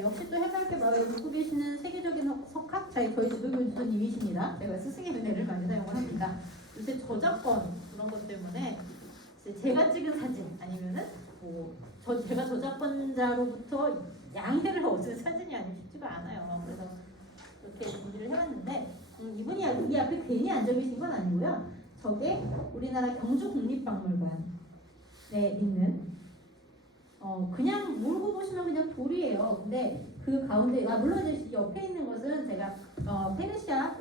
역시 또 해볼 게 바로 듣고 계시는 세계적인 석학, 저희 지도 교수님이십니다. 제가 스승의 은혜를 많이 사용을 합니다. 요새 저작권 그런 것 때문에 제가 찍은 사진 아니면은 제가 저작권자로부터 양해를 얻은 사진이 아니면 쉽지가 않아요. 그래서 이렇게 준비를 해봤는데 이분이 이 앞에 괜히 앉아 계신 건 아니고요. 저게 우리나라 경주국립박물관에 있는 그냥 몰고 보시면 그냥 돌이에요. 근데 그 가운데 물론 이제 옆에 있는 것은 제가 페르시아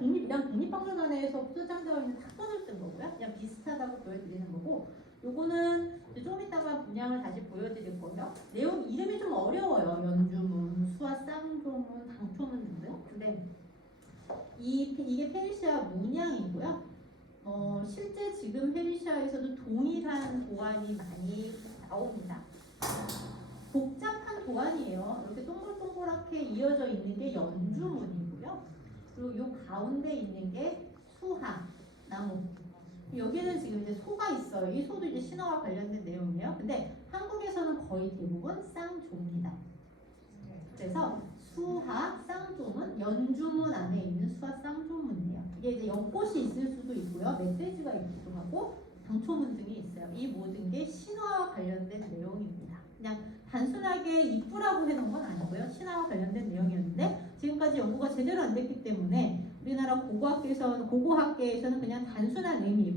이란 국립박물관에서 소장되어 있는 탁본을 뜬 거고요. 그냥 비슷하다고 보여드리는 거고, 요거는 좀 이따가 분양을 다시 보여드릴 거예요. 내용 이름이 좀 어려워요. 연주문, 수화, 쌍조문, 당초문 등등. 근데 이게 페르시아 문양이고요. 실제 지금 페르시아에서도 동일한 도안이 많이 나옵니다. 복잡한 도안이에요. 이렇게 동글동글하게 이어져 있는 게 연주문이고요. 그리고 요 가운데 있는 게 수하, 나무. 여기는 지금 이제 소가 있어요. 이 소도 이제 신화와 관련된 내용이에요. 근데 한국에서는 거의 대부분 쌍조입니다. 그래서 수하, 쌍조문, 연주문 안에 있는 수하, 쌍조문이에요. 이게 이제 연꽃이 있을 수도 있고요. 멧돼지가 있기도 하고 당초문 등이 있어요. 이 모든 게 신화와 관련된 내용입니다. 그냥 단순하게 이쁘라고 해놓은 건 아니고요. 신화와 관련된 내용이었는데 지금까지 연구가 제대로 안 됐기 때문에 우리나라 고고학계에서는 그냥 단순한 의미,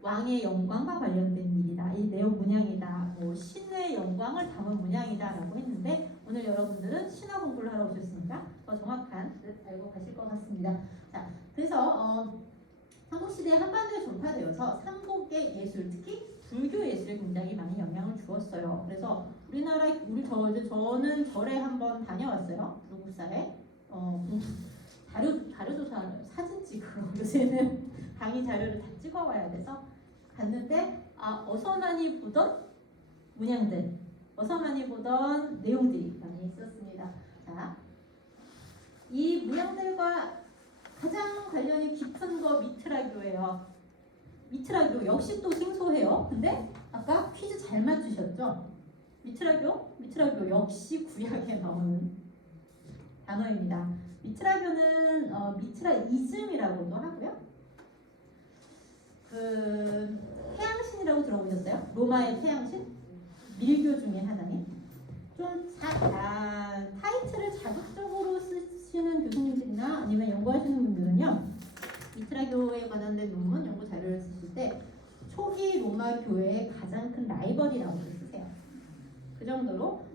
왕의 영광과 관련된 일이다, 이 내용 문양이다, 신의 영광을 담은 문양이다라고 했는데 오늘 여러분들은 신화 공부를 하러 오셨으니까 더 정확한 뜻 알고 가실 것 같습니다. 자, 그래서 삼국시대에 한반도에 전파되어서 삼국의 예술, 특히 불교 예술에 굉장히 많이 영향을 주었어요. 그래서 저는 절에 한번 다녀왔어요. 불국사에. 자료조사, 사진 찍으러 요새는 강의 자료를 다 찍어와야 돼서 갔는데 어서 많이 보던 문양들, 어서 많이 보던 내용들이 많이 있었습니다. 자, 이 문양들과 가장 관련이 깊은 거 미트라교예요. 미트라교 역시 또 생소해요. 근데 아까 퀴즈 잘 맞추셨죠? 미트라교 역시 구약에 나오는 단어입니다. 미트라교는 미트라이즘이라고도 하고요. 그 태양신이라고 들어보셨어요? 로마의 태양신? 밀교 중에 하나인. 좀 타이틀을 자극적으로 쓰시는 교수님들이나 아니면 연구하시는 분들은요, 미트라교에 관련된 논문, 연구 자료를 쓰실 때 초기 로마 교회의 가장 큰 라이벌이라고 쓰세요. 그 정도로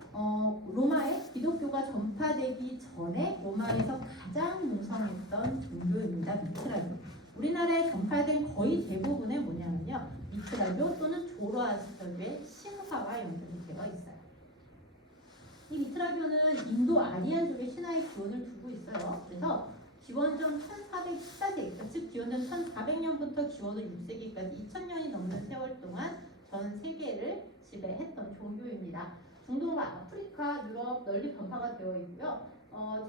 로마에 기독교가 전파되기 전에 로마에서 가장 무성했던 종교입니다. 미트라교. 우리나라에 전파된 거의 대부분의 문양은요, 미트라교 또는 조로아스터교의 신화와 연결이 되어 있어요. 이 미트라교는 인도 아리안족의 신화의 기원을 두고 있어요. 그래서 기원전 1414세, 즉 기원전 1400년부터 기원후 6세기까지 2000년이 넘는 세월 동안 전 세계를 지배했던 종교입니다. 중동과 아프리카, 유럽 널리 전파가 되어 있고요.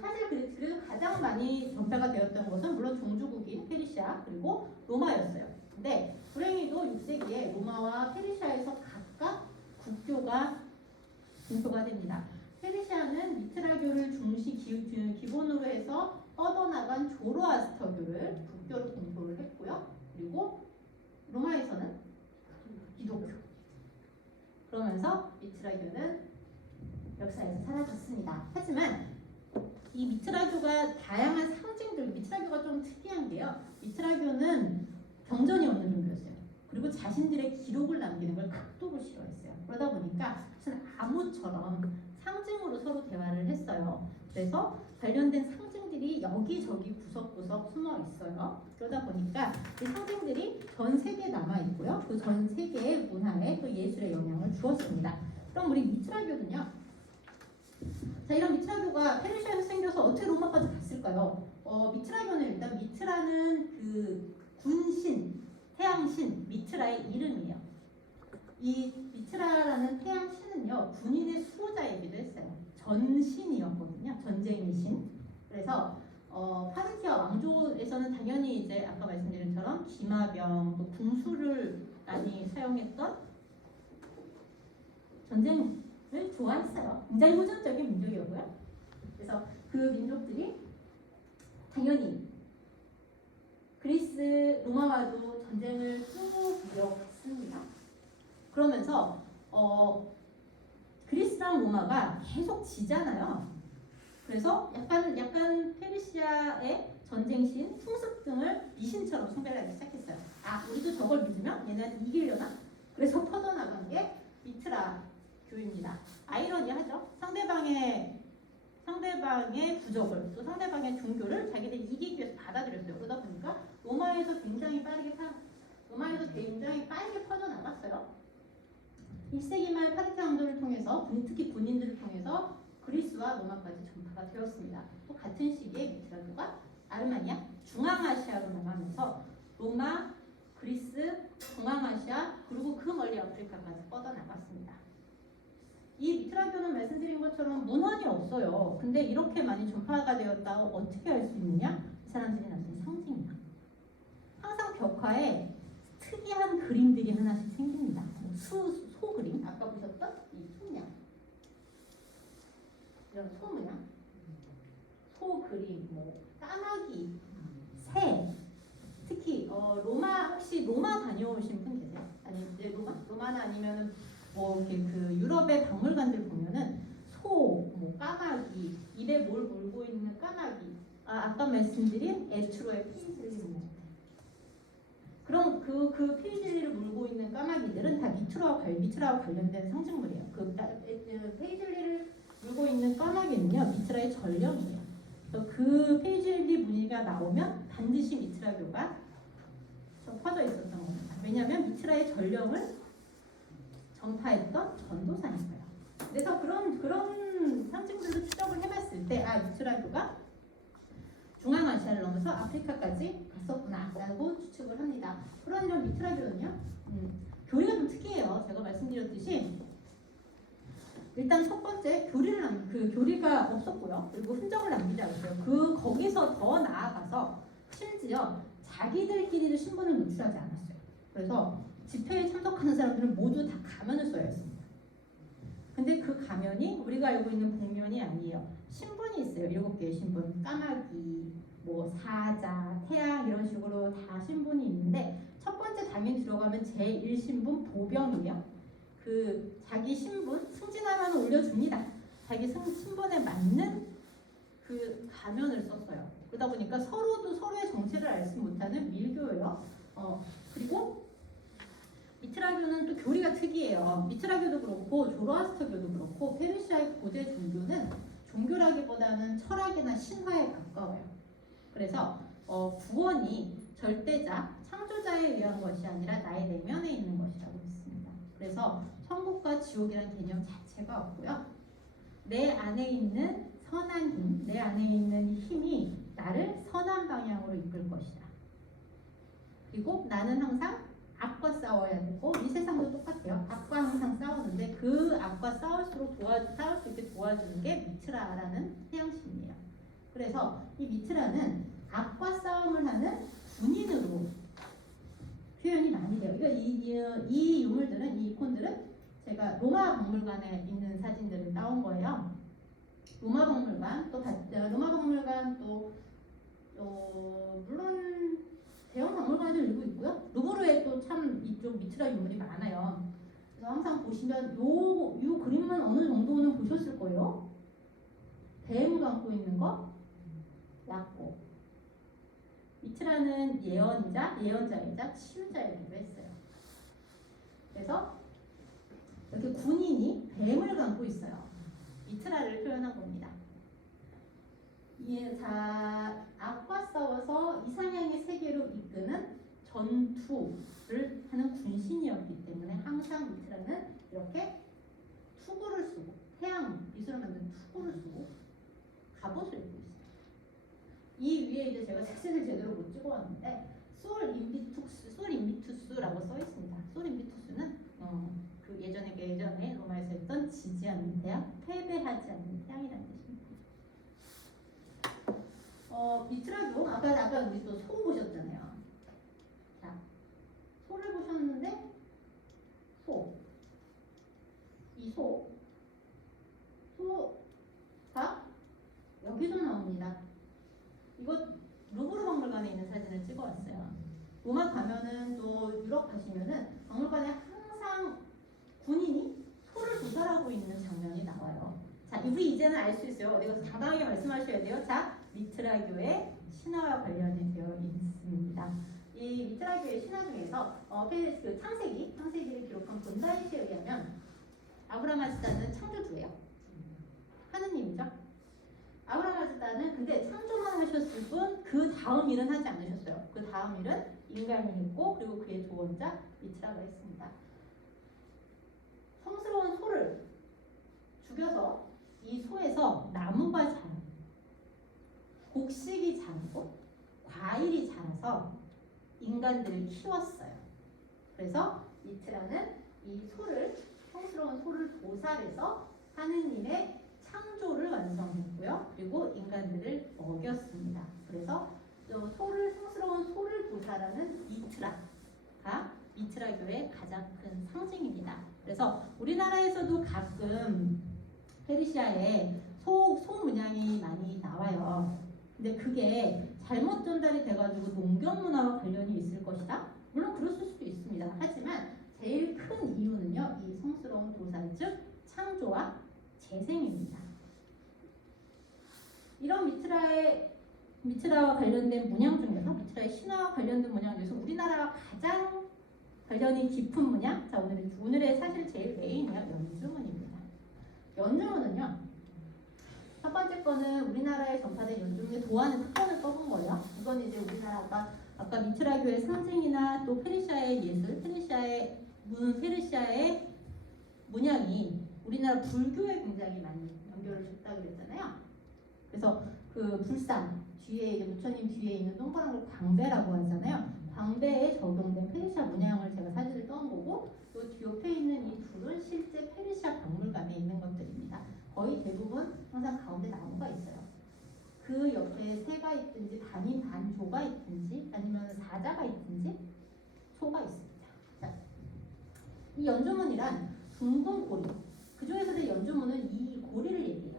사실 그래도 가장 많이 전파가 되었던 것은 물론 종주국인 페르시아 그리고 로마였어요. 근데 불행히도 6세기에 로마와 페르시아에서 각각 국교가 공표가 됩니다. 페르시아는 미트라교를 기본으로 해서 뻗어나간 조로아스터교를 국교로 공표를 했고요. 그리고 로마에서는 기독교. 그러면서 미트라교는 역사에서 사라졌습니다. 하지만 이 미트라교가 다양한 상징들, 미트라교가 좀 특이한 게요. 미트라교는 경전이 없는 종교였어요. 그리고 자신들의 기록을 남기는 걸 극도로 싫어했어요. 그러다 보니까 무슨 암호처럼 상징으로 서로 대화를 했어요. 그래서 관련된 상징들이 여기저기 구석구석 숨어 있어요. 그러다 보니까 이 상징들이 전 세계에 남아 있고요. 그 전 세계의 문화에 또 예술에 영향을 주었습니다. 그럼 우리 미트라교는요. 자, 이런 미트라교가 페르시아에서 생겨서 어떻게 로마까지 갔을까요? 미트라교는 일단 미트라는 그 군신, 태양신, 미트라의 이름이에요. 이 미트라라는 태양신은요, 군인의 수호자이기도 했어요. 전신이었거든요. 전쟁의 신. 그래서 파르티아 왕조에서는 당연히 이제 아까 말씀드린 것처럼 기마병, 또 궁수를 많이 사용했던 전쟁을 좋아했어요. 굉장히 호전적인 민족이었고요. 그 민족들이 당연히 그리스 로마와도 전쟁을 꾸무렸습니다. 그러면서 그리스랑 로마가 계속 지잖아요. 그래서 약간 페르시아의 전쟁신 풍습 등을 미신처럼 숭배를 하기 시작했어요. 아, 우리도 저걸 믿으면 얘네한테 이기려나? 그래서 퍼져나간 게 미트라 교입니다. 아이러니하죠. 상대방의 부적을 또 상대방의 종교를 자기들이 이기기 위해서 받아들였어요. 그러다 보니까 로마에서 굉장히 빠르게 퍼져나갔어요. 1세기 말 파르테 왕조를 통해서 특히 군인들을 통해서 그리스와 로마까지 전파가 되었습니다. 또 같은 시기에 미트라교가 아르마니아, 중앙아시아로 나가면서 로마, 그리스, 중앙아시아 그리고 그 멀리 아프리카까지 뻗어나갔습니다. 이 미트라교는 말씀드린 것처럼 문헌이 없어요. 근데 이렇게 많이 전파가 되었다고 어떻게 알 수 있느냐? 이 사람들이 남긴 상징이야. 항상 벽화에 특이한 그림들이 하나씩 생깁니다. 소 그림, 아까 보셨던 이 소냥, 이런 소 모양, 소 그림, 뭐 까마귀, 새. 특히 혹시 로마 다녀오신 분 계세요? 아니 이제 로마나 아니면은 뭐 이렇게 그 유럽의 박물관들 보면은 소, 뭐 까마귀, 입에 뭘 물고 있는 까마귀. 아까 말씀드린 에트로의 피질리. 그럼 그 피질리를 물고 있는 까마귀들은 다 미트라와 관련된 상징물이에요. 페이즐리를 물고 있는 까마귀는요 미트라의 전령이에요. 그래서 그 페이즐리 무늬가 나오면 반드시 미트라교가 퍼져 있었던 겁니다. 왜냐하면 미트라의 전령을 전파했던 전도사니까요. 그래서 그런 상징들로 추적을 해봤을 때 미트라교가 중앙아시아를 넘어서 아프리카까지 갔었구나라고 추측을 합니다. 그런 이런 미트라교는요, 교리가 좀 특이해요. 제가 말씀드렸듯이 일단 첫 번째 교리가 없었고요. 그리고 흔적을 남기지 않았어요. 거기서 더 나아가서 심지어 자기들끼리도 신분을 노출하지 않았어요. 그래서 집회에 참석하는 사람들은 모두 다 가면을 써야 했습니다. 근데 그 가면이 우리가 알고 있는 복면이 아니에요. 신분이 있어요. 7개의 신분. 까마귀, 뭐 사자, 태양 이런 식으로 다 신분이 있는데 첫 번째 당연히 들어가면 제1신분 보병이에요. 그 자기 신분 승진하면 올려줍니다. 자기 신분에 맞는 그 가면을 썼어요. 그러다 보니까 서로의 정체를 알지 못하는 밀교예요. 그리고 미트라교는 또 교리가 특이해요. 미트라교도 그렇고 조로아스터교도 그렇고 페르시아의 고대 종교는 종교라기보다는 철학이나 신화에 가까워요. 그래서 구원이 절대자, 창조자에 의한 것이 아니라 나의 내면에 있는 것이라고 했습니다. 그래서 천국과 지옥이라는 개념 자체가 없고요. 내 안에 있는 선한 힘, 내 안에 있는 힘이 나를 선한 방향으로 이끌 것이다. 그리고 나는 항상 악과 싸워야 되고 이 세상도 똑같아요. 악과 항상 싸우는데 그 악과 싸울 수 있게 도와주는 게 미트라라는 태양신이에요. 그래서 이 미트라는 악과 싸움을 하는 군인으로 표현이 많이 돼요. 그러니까 이 유물들은, 이 이콘들은 제가 로마 박물관에 있는 사진들을 따온 거예요. 로마 박물관 물론 대형 박물관에도 일부 있고요. 루브르에 또 참 이쪽 미트라 유물이 많아요. 그래서 항상 보시면 요 그림만 어느 정도는 보셨을 거예요. 뱀을 안고 있는 거 약고 미트라는 예언자이자 치유자이기도 했어요. 그래서 이렇게 군인이 뱀을 감고 있어요. 미트라를 표현한 겁니다. 악과 싸워서 이상향의 세계로 이끄는 전투를 하는 군신이었기 때문에 항상 미트라는 이렇게 투구를 쓰고 빛으로 만든 투구를 쓰고 갑옷을 입고 있어요. 이 위에 이제 제가 사진을 제대로 못 찍어왔는데 솔 인비투스라고 써 있습니다. 솔 인비투스는 그 예전에 로마에서 했던 지지 않는 태양, 패배하지 않는 태양이라는 뜻입니다. 미트라교 아까 우리 또 소 보셨잖아요. 자, 소를 보셨는데 소가 여기서 나와요. 사진을 찍어왔어요. 로마 가면은 또 유럽 가시면은 박물관에 항상 군인이 소를 도살하고 있는 장면이 나와요. 자, 우리 이제는 알 수 있어요. 어디 가서 당당하게 말씀하셔야 돼요. 자, 미트라교의 신화와 관련이 되어 있습니다. 이 미트라교의 신화 중에서 그 창세기를 기록한 본다이시에 의하면 아브라마즈다는 창조주예요. 하느님이죠. 아브라마즈다는 근데 창조만 하셨을 뿐 그 다음 일은 하지 않으셨어요. 그 다음 일은 인간이 했고 그리고 그의 조언자 미트라가 했습니다. 성스러운 소를 죽여서 이 소에서 나무가 자라고 곡식이 자라고 과일이 자라서 인간들을 키웠어요. 그래서 미트라는 이 성스러운 소를 도살해서 하느님의 창조를 완성했고요. 그리고 인간들을 먹였습니다. 그래서 성스러운 소를 도살하는 미트라가 미트라교의 가장 큰 상징입니다. 그래서 우리나라에서도 가끔 페르시아에 소 문양이 많이 나와요. 근데 그게 잘못 전달이 돼가지고 농경 문화와 관련이 있을 것이다? 물론 그랬을 수도 있습니다. 하지만 제일 큰 이유는요, 이 성스러운 도살, 즉 창조와 재생입니다. 이런 미트라와 관련된 문양 중에서 미트라의 신화와 관련된 문양 중에서 우리나라와 가장 관련이 깊은 문양, 자 오늘의 사실 제일 메인이요, 연주문입니다. 연주문은요, 첫 번째 거는 우리나라에 전파된 연주문의 도안의 특권을 써본 거예요. 이건 이제 우리나라가 아까 미트라교의 상징이나 또 페르시아의 예술, 페르시아의 문양이 우리나라 불교에 굉장히 많이 연결을 줬다고 그랬잖아요. 그래서 그 불상 뒤에 이제 부처님 뒤에 있는 동그란 걸 광배라고 하잖아요. 광배에 적용된 페르시아 문양을 제가 사진을 떠온 거고, 또 옆에 있는 이 둘은 실제 페르시아 박물관에 있는 것들입니다. 거의 대부분 항상 가운데 나무가 있어요. 그 옆에 새가 있든지 반조가 있든지 아니면 사자가 있든지 소가 있습니다. 자, 이 연주문이란 둥근 고리, 그 중에서도 연주문은 이 고리를 얘기해요.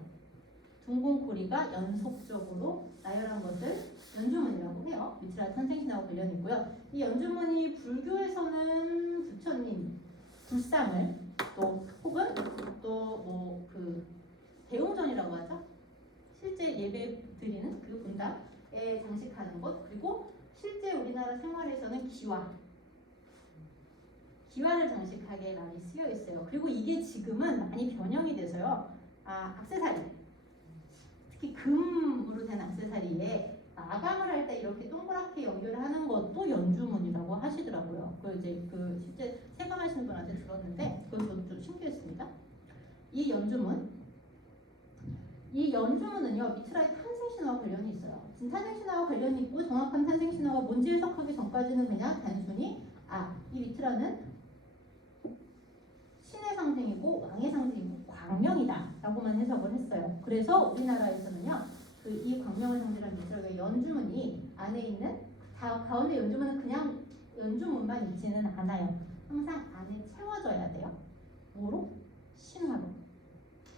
둥근 고리가 연속적으로 나열한 것을 연주문이라고 해요. 미트라 탄생신화와 관련이 있고요. 이 연주문이 불교에서는 부처님 불상을 또 혹은 또 그 대웅전이라고 하죠. 실제 예배 드리는 그 분당에 장식하는 것, 그리고 실제 우리나라 생활에서는 기와를 장식하게 많이 쓰여 있어요. 그리고 이게 지금은 많이 변형이 돼서요. 액세서리, 특히 금으로 된 액세서리에 마감을 할 때 이렇게 동그랗게 연결하는 것도 연주문이라고 하시더라고요. 그 실제 세감하시는 분한테 들었는데 그건 저도 좀 신기했습니다. 이 연주문은요, 미트라의 탄생신화와 관련이 있어요. 지금 탄생신화와 관련이 있고 정확한 탄생신화가 뭔지 해석하기 전까지는 그냥 단순히 이 미트라는 신의 상징이고 왕의 상징이고 광명이다 라고만 해석을 했어요. 그래서 우리나라에서는요, 이 광명을 상징하는 미트라의 연주문이 안에 있는 가운데 연주문은 그냥 연주문만 있지는 않아요. 항상 안에 채워져야 돼요. 뭐로? 신화로.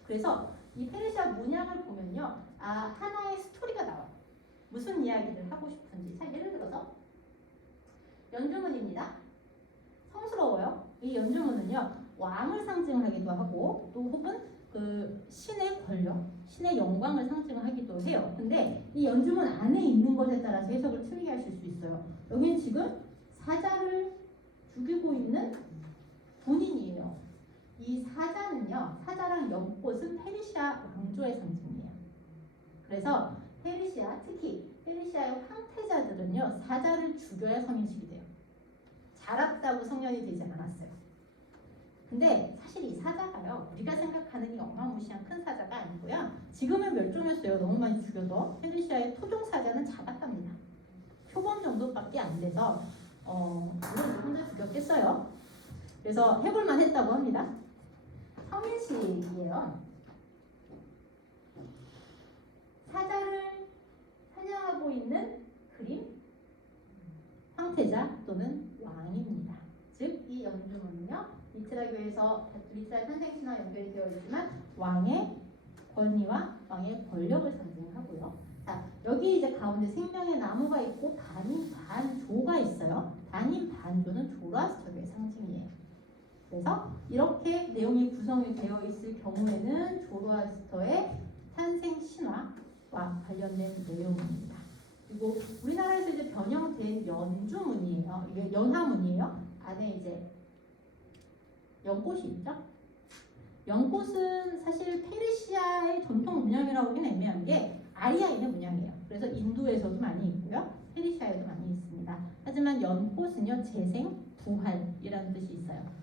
그래서 이 페르시아 문양을 보면요, 하나의 스토리가 나와요. 무슨 이야기를 하고 싶은지. 자, 예를 들어서 연주문입니다. 성스러워요. 이 연주문은요, 왕을 상징하기도 하고 또 혹은 그 신의 권력, 신의 영광을 상징하기도 해요. 근데 이 연주문 안에 있는 것에 따라서 해석을 틀리게 하실 수 있어요. 여기는 지금 사자를 죽이고 있는 본인이에요. 이 사자랑 연꽃은 페르시아 왕조의 상징이에요. 그래서 특히 페르시아의 황태자들은요, 사자를 죽여야 성인식이 돼요. 자랐다고 성년이 되지 않았어요. 근데 사실 이 사자가요, 우리가 생각하는 이 어마무시한 큰 사자가 아니고요, 지금은 멸종했어요. 너무 많이 죽여서. 페르시아의 토종 사자는 작았답니다. 표범 정도밖에 안 돼서 물론 혼자 죽였겠어요. 그래서 해볼만 했다고 합니다. 성인식이에요. 사자를 사냥하고 있는 그림, 황태자 또는 왕입니다. 즉 이 연주문은요, 미트라교에서 미트라의 탄생신화 연결이 되어 있지만 왕의 권위와 왕의 권력을 상징하고요. 자, 여기 이제 가운데 생명의 나무가 있고 내용이 구성이 되어 있을 경우에는 조로아스터의 탄생 신화와 관련된 내용입니다. 그리고 우리나라에서 이제 변형된 연주문이에요. 이게 연화문이에요. 안에 이제 연꽃이 있죠. 연꽃은 사실 페르시아의 전통 문양이라고 하긴 애매한 게 아리아인의 문양이에요. 그래서 인도에서도 많이 있고요. 페르시아에도 많이 있습니다. 하지만 연꽃은요, 재생, 부활이라는 뜻이 있어요.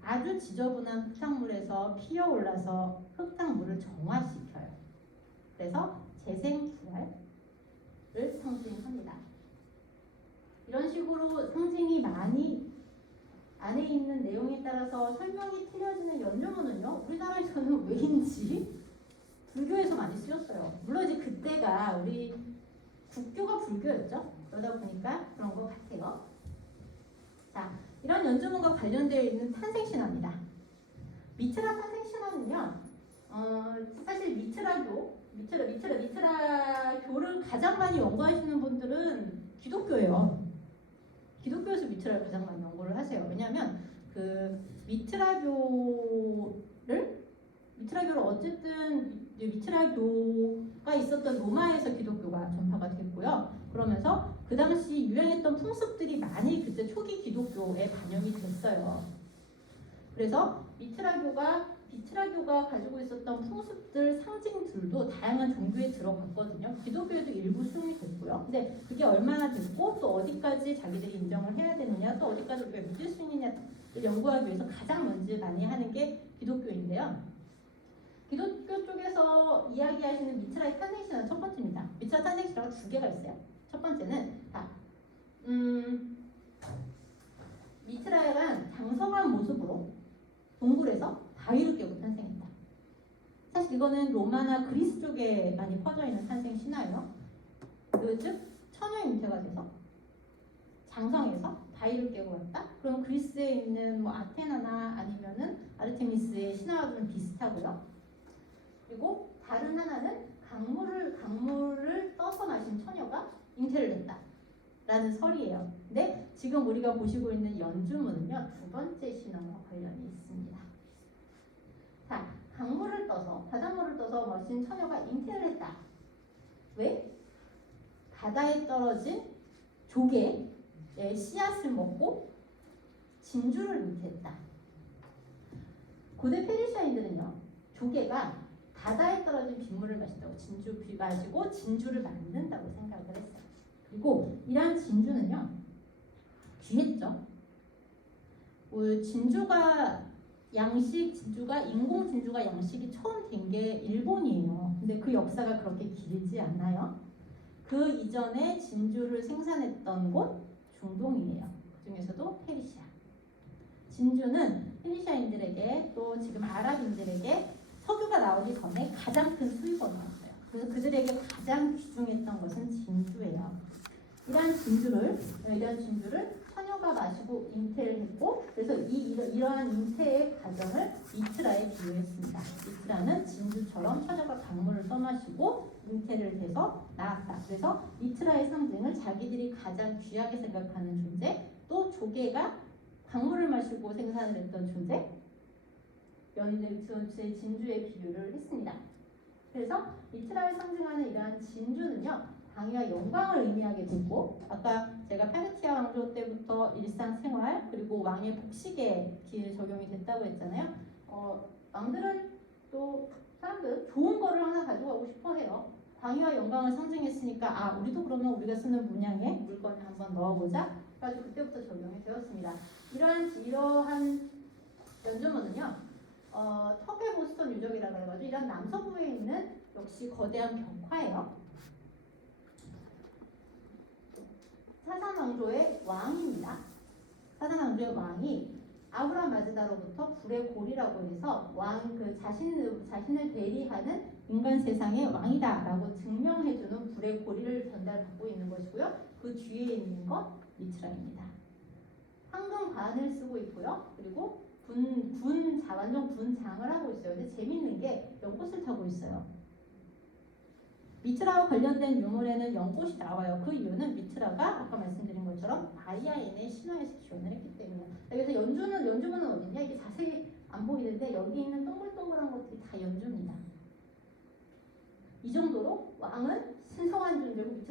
아주 지저분한 흙탕물에서 피어올라서 흙탕물을 정화시켜요. 그래서 재생, 부활을 상징합니다. 이런 식으로 상징이 많이 안에 있는 내용에 따라서 설명이 틀려지는 연주문은요, 우리나라에서는 왜인지 불교에서 많이 쓰였어요. 물론 이제 그때가 우리 국교가 불교였죠. 그러다 보니까 그런 것 같아요. 자, 이런 연주문과 관련되어 있는 탄생신화입니다. 미트라 탄생신화는요, 사실 미트라교를 가장 많이 연구하시는 분들은 기독교예요. 기독교에서 미트라를 가장 많이 연구를 하세요. 왜냐하면 그 미트라교를 어쨌든 미트라교가 있었던 로마에서 기독교가 전파가 됐고요. 그러면서 그 당시 유행했던 풍습들이 많이 그때 초기 기독교에 반영이 됐어요. 그래서 비트라교가 가지고 있었던 풍습들, 상징들도 다양한 종교에 들어갔거든요. 기독교에도 일부 수용이 됐고요. 근데 그게 얼마나 됐고 또 어디까지 자기들이 인정을 해야 되느냐, 또 어디까지 우리가 믿을 수 있느냐를 연구하기 위해서 가장 먼저 많이 하는 게 기독교인데요. 기독교 쪽에서 이야기하시는 미트라의 탄생신화는 첫 번째입니다. 미트라 탄생신화가 두 개가 있어요. 첫 번째는 미트라가 장성한 모습으로 동굴에서 바위를 깨고 탄생했다. 사실 이거는 로마나 그리스 쪽에 많이 퍼져 있는 탄생 신화예요. 즉 처녀의 잉태가 돼서 장성에서 바위를 깨고 왔다. 그럼 그리스에 있는 뭐 아테나나 아니면은 아르테미스의 신화와 좀 비슷하고요. 그리고 다른 하나는 강물을 떠서 마신 처녀가 잉태를 했다라는 설이에요. 근데 지금 우리가 보시고 있는 연주문은요, 두 번째 신화와 관련이 있습니다. 자, 바닷물을 떠서 마신 처녀가 잉태를 했다. 왜? 바다에 떨어진 조개의 씨앗을 먹고 진주를 잉태했다. 고대 페르시아인들은요, 조개가 바다에 떨어진 빗물을 마신다고 마시고 진주를 만든다고 생각을 했어요. 그리고 이러한 진주는요, 귀했죠. 인공 진주가 양식이 처음 된 게 일본이에요. 근데 그 역사가 그렇게 길지 않나요? 그 이전에 진주를 생산했던 곳 중동이에요. 그 중에서도 페르시아. 진주는 페르시아인들에게 또 지금 아랍인들에게 석유가 나오기 전에 가장 큰 수입원이었어요. 그래서 그들에게 가장 귀중했던 것은 진주예요. 이러한 진주를 처녀가 마시고 잉태를 했고, 그래서 이러한 잉태의 과정을 미트라에 비유했습니다. 미트라는 진주처럼 처녀가 강물을 떠마시고 잉태를 해서 나왔다. 그래서 미트라의 상징은 자기들이 가장 귀하게 생각하는 존재, 또 조개가 강물을 마시고 생산을 했던 존재, 진주의 비유를 했습니다. 그래서 미트라를 상징하는 이러한 진주는요, 당위와 영광을 의미하게 되고, 아까 제가 페르티아 왕조 때부터 일상생활 그리고 왕의 복식에 적용이 됐다고 했잖아요. 왕들은 또 사람들은 좋은 거를 하나 가지고 가고 싶어 해요. 당위와 영광을 상징했으니까 우리도 그러면 우리가 쓰는 문양에 물건을 한번 넣어보자. 그래서 그때부터 적용이 되었습니다. 이러한 연주문은요, 터베 보스턴 유적이라고 해가지고 이런 남서부에 있는 역시 거대한 벽화예요. 사산 왕조의 왕입니다. 사산 왕조의 왕이 아브라함 마즈다로부터 불의 골이라고 해서 자신을 대리하는 인간 세상의 왕이다라고 증명해주는 불의 고리를 전달받고 있는 것이고요. 그 뒤에 있는 것 미트라입니다. 황금 관을 쓰고 있고요. 그리고 완전 군장을 하고 있어요. 근데 재밌는 게 연꽃을 타고 있어요. 미트라와 관련된 유물에는 연꽃이 나와요. 그 이유는 미트라가 아까 말씀드린 것처럼 아리아인의 신화에서 기원을 했기 때문이에요. 그래서 연주문은 어딨냐? 이게 자세히 안 보이는데 여기 있는 동글동글한 것들이 다 연주입니다. 이 정도로 왕은 신성한 존재고 밑으로